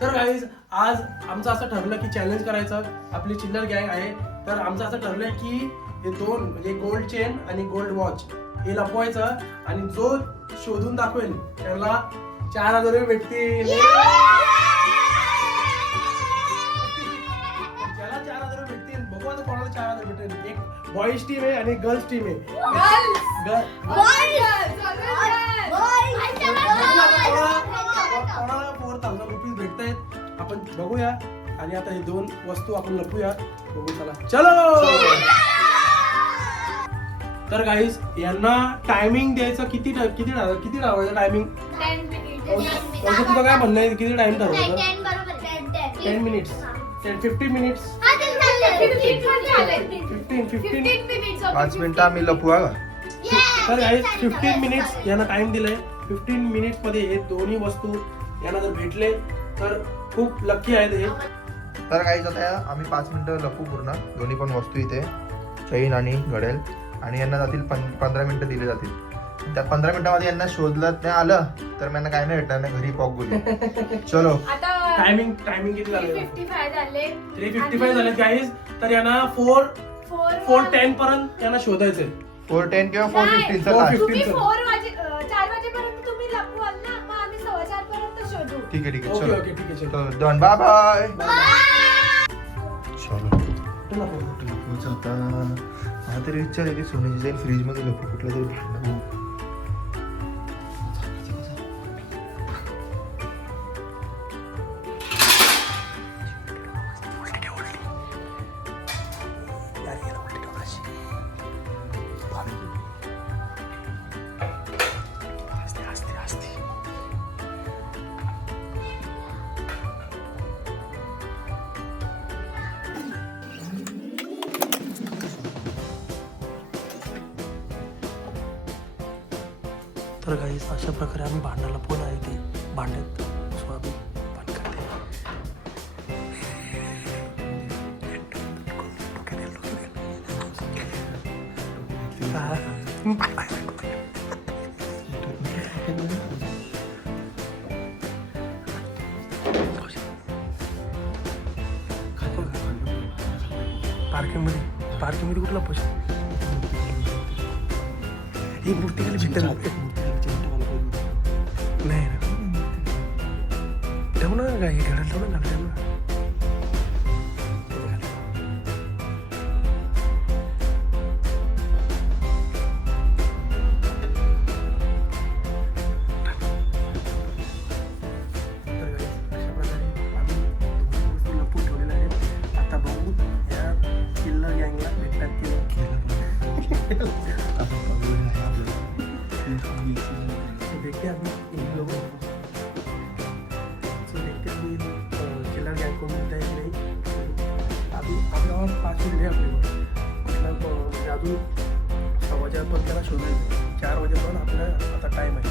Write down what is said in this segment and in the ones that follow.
तर गाईज आज आमचं असं ठरलं की चॅलेंज करायचं. आपली चिल्लर गँग आहे तर आमचं असं ठरलंय की हे दोन म्हणजे गोल्ड चेन आणि गोल्ड वॉच हे लपवायचं आणि जो शोधून दाखवेल त्याला 4,000 रुपये भेटतील. त्याला 4,000 रुपये भेटतील. बघू आता कोणाला 4,000 भेटेल. एक बॉईज टीम आहे आणि गर्ल्स टीम आहे. कोणाला 4,000 रुपीज भेटतायत आपण बघूया. आणि आता हे दोन वस्तू आपण लपूया. बघू चला चलो. तर गाईज यांना टायमिंग द्यायचं किती लावायचं टायमिंग. तुझं काय म्हणणं आहे किती टाइम ठरवलं. 10 मिनिट्स 15 मिनिट्स 15 5 मिनिटं आम्ही लपू का. तर गाईज 15 मिनिट्स यांना टाइम दिलाय. 15 मिनिट्स मध्ये हे दोन्ही वस्तू यांना जर भेटले तर खूप लकी आहेत हे. तर काही आता आम्ही 5 मिनिटं लपू पूर्ण दोन्ही पण वस्तू इथे चैन आणि घडेल आणि यांना जातील 15 मिनिटं दिले जातील. त्या 15 मिनिटांमध्ये यांना शोधलं नाही आलं तर मी यांना काय नाही भेटणार नाही. घरी पॉक बोलू. चलो टायमिंग किती झाले. 3:55 झाले गाईज. तर यांना 4:10 पर्यंत यांना शोधायचंय. 4:10 किंवा 4:15 चा लास्ट. 4 वाजेपर्यंत तुम्ही लपवाल ना मग आम्ही 4:15 पर्यंत शोधू. ठीक आहे ओके चलो. ठीक आहे चलो. Done bye bye. चलो चला. लपूच आता. मला तरी विचार आहे की सोन्याची जाईल फ्रीज मध्ये लपू कुठलं तरी भांडण. तर गाईस अशा प्रकारे आम्ही भांड्याला पण आहे ते भांड्यात सोयाबीन पण करते. पार्किंग मध्ये कुठला पैसा ही मूर्ती खाली भेटत नाही ना. ठेव ना काय घरात ठेव ना घाल ना. लपून ठेवलेलं आहे. आता बघू या किल्ला गँगला भेटतात की देखते अभी इन लोगों से देखते अभी चिल्लर गैंग को मिलता है कि नहीं. अभी और 5 मिनिट है आपल्याकडे. मतलब अजून 6 वाजेपर्यंत त्याला शोधायचं. 4 वाजेपर्यंत आपल्याला आता टाईम आहे.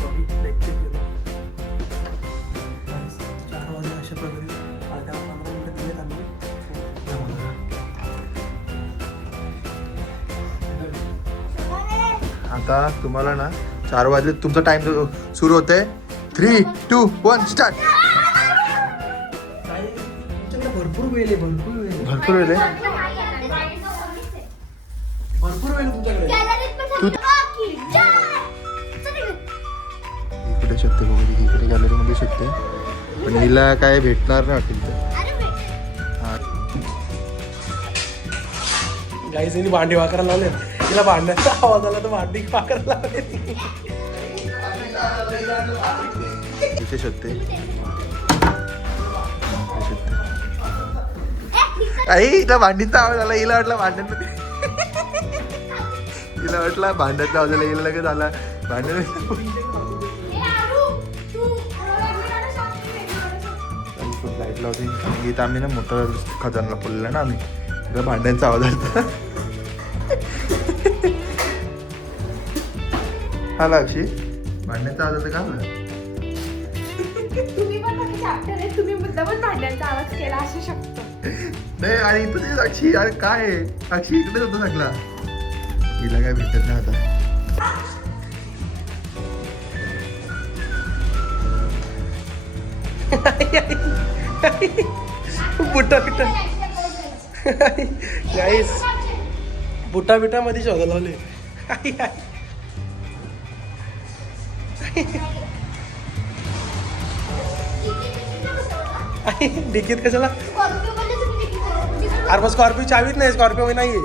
सो अभी देखते गेलो 4 वाजे अशा प्रकारे 15 मिनिटं दिलेत आम्ही. आता तुम्हाला ना 4 वाजले तुमचा टाइम सुरू होते. 3, 2, 1 स्टार्ट. भरपूर वेळ आहे. भरपूर वेळ आहे. भरपूर वेळ तुमच्याकडे. इकडे शकते बघू. इकडे गॅलरीमध्ये शकते पण हिला काय भेटणार नाही वाटेल तर. गाईज भांडी वाकरायला लावले. तिला भांड्याचा आवाज आला तर भांडी वाकरायला लावले. इथे शकते. आई हिला भांडीचा आवाज आला. हिला वाटला भांड्यांमध्ये हिला वाटला भांड्याचा आवाज आला. हिला लगेच आला भांड्यामध्ये. लाईट लावते. गीत आम्ही ना मोठा खजानला बोललेला ना आम्ही. तिला भांड्यांचा आवाज आला. हा लाक्षी भांड्यांचा आवाज होता का. तुम्ही पण चॅप्टर आहे. तुम्ही मुद्दामच भांड्यांचा आवाज केला असू शकतो. नाही आणि इथं ते साक्षी अरे काय आहे. साक्षी इकडेच होता सगळा. हिला काय भेटत नाही आता. बुटा बिटा गाईस बुटा बिटा मध्ये शोधायला लावले. डिकीत कशाला? अरे मग स्कॉर्पिओ चावीच नाही, स्कॉर्पिओ नाहीये.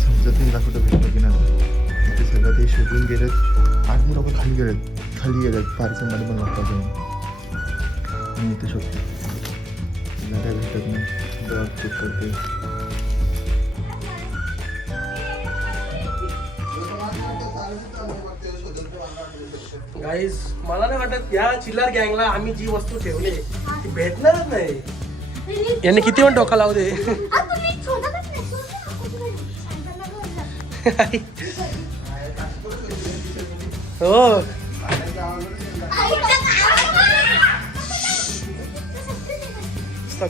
समजत नाही कुठं भेटलं की नाही. इथे सगळं ते शोधून गेलेत. आठ लोक खाली गेलेत, पार्किंगमध्ये पण लागतात मी इथे शोधतो. काय भेटत नाही. चेक करते. गाईस मला नाही वाटत या चिल्लर गँगला आम्ही जी वस्तू ठेवली ती भेटणारच नाही. याने किती पण डोका लावू दे. हो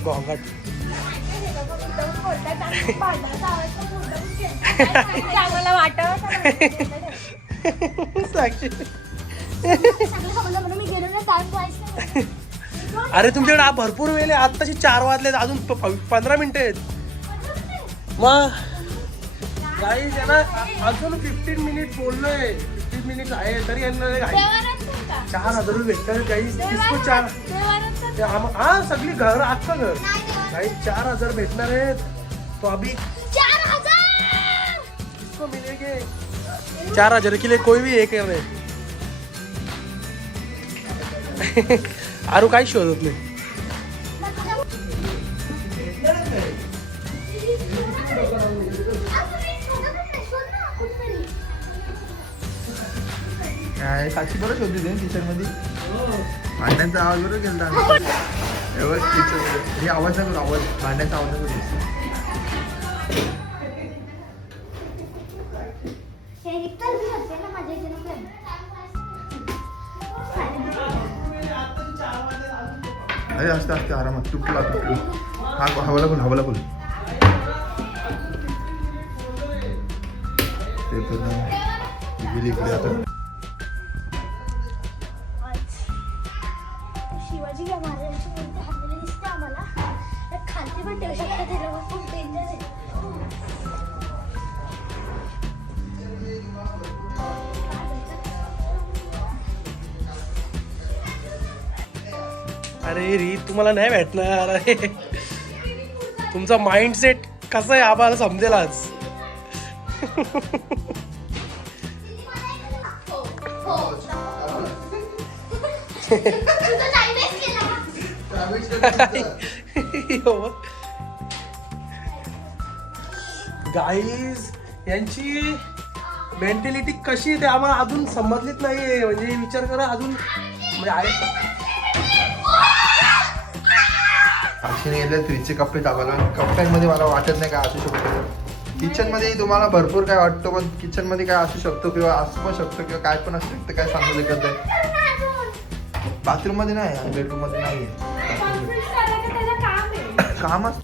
गोंगाट. चांगला वाटत साक्षी मी गेलो ना टाइम व्हायचं. अरे तुमच्याकडे हा भरपूर वेळ आहे. आत्ताची 4 वाजले, अजून 15 मिनिटं आहेत. मग गाईज यांना अजून 15 मिनिट बोललोय. 15 मिनिट आहे तरी यांना 4,000 रुपये भेटतात गाईज. किसको 4? हा सगळी घर अख्खं घर गाईज 4,000 भेटणार आहेत. तो अभी 4,000 किसको मिलेंगे 4,000 के लिए कोई भी एक है. आरू काही शोधत नाही. काय साक्षी बरं शोधली ते किचन मध्ये. भांड्यांचा आवाज बरोबर गेला. किचन आवाज नाही करू. आवाज भांड्यांचा आवाज नाही करू. अरे असते असते आरामात. तुटला हा हवाला बोल. ते तर गेली इकडे आता. शिवाजी महाराजांची मूर्ती हरलेली दिसते आम्हाला. खालती पण ठेवू शकता. ते लोक खूप डेंजर आहे. अरे री तुम्हाला नाही भेटणार. अरे तुमचा माइंडसेट कसं आहे आम्हाला समजेल आज. गाईज यांची मेंटॅलिटी कशी आहे ते आम्हाला अजून समजलीच नाहीये. म्हणजे विचार करा अजून म्हणजे आहे. साक्षीने गेले फ्रीजचे कप्पे टाकायला. कप्प्यांमध्ये मला वाटत नाही काय असू शकतो. किचन मध्ये तुम्हाला भरपूर काय वाटतं, पण किचन मध्ये काय असू शकतो किंवा असू पण शकतो किंवा काय पण असू शकतं. काय सांगू शकत नाही. बाथरूम मध्ये नाही आणि बेडरूम मध्ये नाही. कामच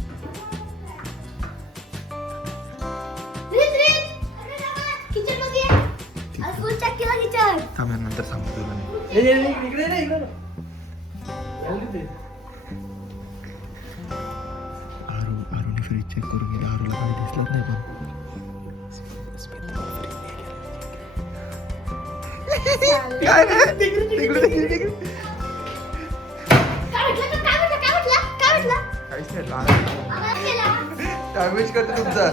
नंतर सांगतो तुला. आरूने फ्रीज चेक करून गेला. आरूला काही दिसलंच नाही. पण डॅमेज करते तुमचा.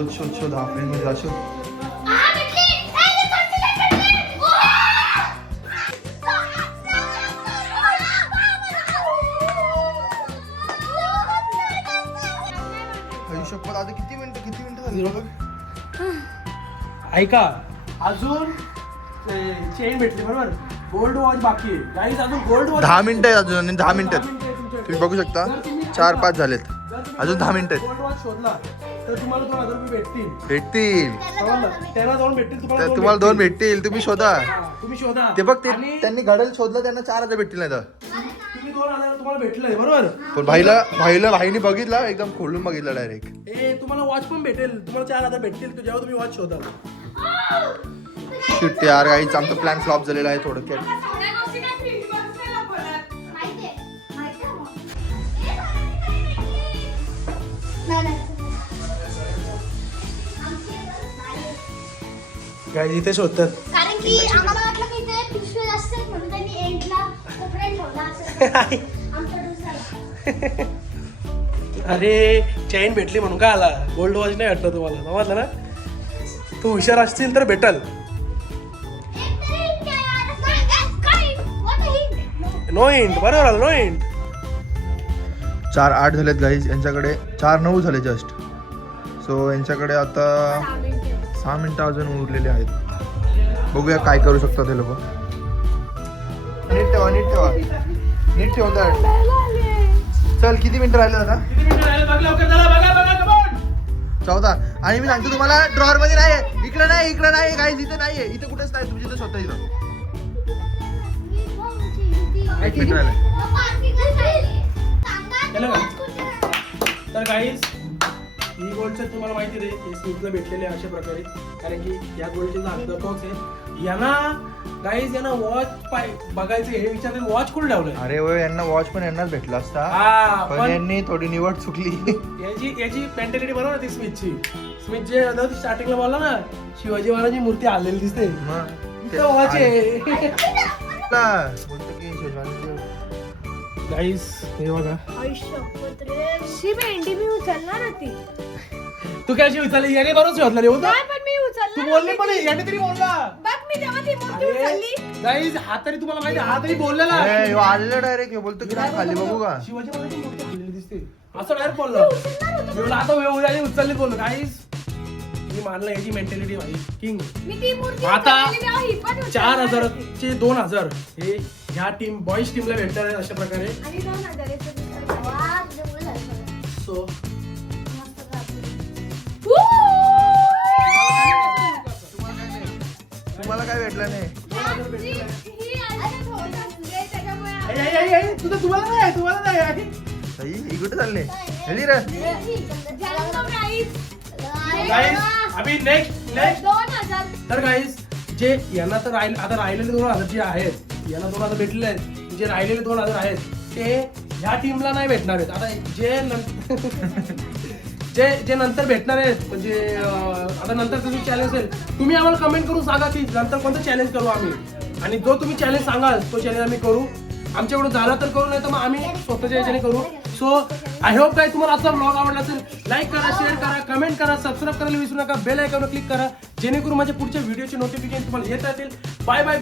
शोध हा फ्रीज मध्ये जा. शोध. शपथ आता किती मिनिटं झाली बघ. ऐका अजून चेन भेटली बरोबर. गोल्ड वॉच बाकी आहे गाईज. अजून गोल्ड वॉच 10 मिनिटं आहे. अजून 10 मिनिटं तुम्ही बघू शकता. 4-5 झालेत. अजून 10 मिनिटं आहेत. गोल्ड वॉच शोधला तर तुम्हाला 2000 रुपये भेटतील. भेटतील. समजलं? त्यांना जाऊन भेटतील, तर तुम्हाला 2 भेटतील. तुम्ही शोधा. हा, तुम्ही शोधा. ते बघ आणि त्यांनी घडेल शोधलं, त्यांना 4000 भेटतील नाही तर. तुम्ही 2000 तुम्हाला भेटले बरोबर. पण भाईने बघितला, एकदम खोलून बघितलं डायरेक्ट. तुम्हाला वॉच पण भेटेल, तुम्हाला 4000 भेटतील जेव्हा तुम्ही वॉच शोधाल. शिट यार गाईच, आमचा प्लॅन फ्लॉप झालेला आहे थोडक्यात. गाईज इथे शोधतात. कारण की आम्हाला वाटलं की ते पिशवे जास्त आहेत म्हणून त्यांनी एंडला कोपऱ्यात ठेवला असेल. आमचा डोसा. अरे चैन भेटली म्हणून काय आला, गोल्ड वॉच नाही वाटलं तुम्हाला, समजलं ना. तू हुशार असतील तर भेटल. नो हिंट, बरोबर आलं, नो हिंट. 4:08 झालेत गाईज यांच्याकडे. 4:09 झाले जस्ट. सो यांच्याकडे आता 6 मिनिटं अजून उरलेले आहेत. बघूया काय करू शकतात ते लोक. नीट ठेवा चल, किती मिनिटं राहिले आता? 14. आणि मी सांगतो तुम्हाला, ड्रॉअर मध्ये नाही, इकडे नाही गाईज, इथे नाहीये, इथे कुठेच नाही, तुमची इथं स्वतः इथं. एक मिनिट राहिलं. तर गाईज ही गोल्डचे तुम्हाला माहिती रे, हे स्मिथला भेटलेले अशा प्रकारे. कारण की या गोल्डचे अर्धा बॉक्स आहे. यांना गाईज वॉच बघायचं हे विचारले, वॉच कुठे ठेवलंय. अरे हो, यांना वॉच पण यांनाच भेटला असता, हा, पण यांनी थोडी निवड चुकली. याची मेंटॅलिटी बरोबर ती स्मिथची. स्मिथ जे स्टार्टिंगला बोलला ना, शिवाजी महाराजांची मूर्ती आलेली दिसते, इथं वॉच आहे. बोलतो की शेजवान गाईज हे बघा, भेंडी मी उचलणार होती. तू काय अशी उचलली, याने बरोबर शोधला रे होता. नाही, पण मी तू उचलणार बोलली होती पण ती. याने तरी बोलला. बघ मी जेव्हा ती मूर्ती उचलली. गाईज हा तरी तुम्हाला माहिती, हा तरी बोललेला. आलेलं डायरेक्ट. बोलतो की नाही, खाली बघू का. शिवाजी महाराजांची मूर्ती आलेली दिसते, असं डायरेक्ट बोललो. मी बोललो, आता उद्या उचलली बोललो. गाईज मी मानलं याची मेंटॅलिटी भाई किंग. मी ती मूर्ती आता उचलली तेव्हा ही पण उचलणार 4000 होती. चे 2000 हे ह्या टीम बॉईज टीमला भेटणार आहेत अशा प्रकारे. आणि 2000 याचं दुसरं. सो तुम्हाला काय भेटलं नाही. ही आली थोडं असले त्याच्यामुळे तुम्हाला नाही. सई ही कुठे चालले. हेली रे. जास्त प्राईस. गाईज अभि नेक्स्ट 2000. तर गाईज जे यांना तर आता राहिलेले 2000 जे आहेत, यांना 2000 भेटलेले आहेत. जे राहिलेले 2000 आहेत ते ह्या टीमला नाही भेटणार आहेत. आता जे नंतर भेटणार आहेत, म्हणजे आता नंतर तुम्ही चॅलेंज असेल, तुम्ही आम्हाला कमेंट करून सांगा की नंतर कोणतं चॅलेंज करू आम्ही. आणि जो तुम्ही चॅलेंज सांगाल तो चॅलेंज आम्ही करू. आमच्याकडून झाला तर करू, नाही तर मग आम्ही स्वतःच्या याच्याने करू. सो आय होप काय तुम्हाला आजचा ब्लॉग आवडला असेल. लाईक करा, शेअर करा, कमेंट करा, सबस्क्राईब करायला विसरू नका. बेल आयकॉनवर क्लिक करा, जेणेकरून माझ्या पुढच्या व्हिडिओचे नोटिफिकेशन तुम्हाला येत राहतील. Bye bye.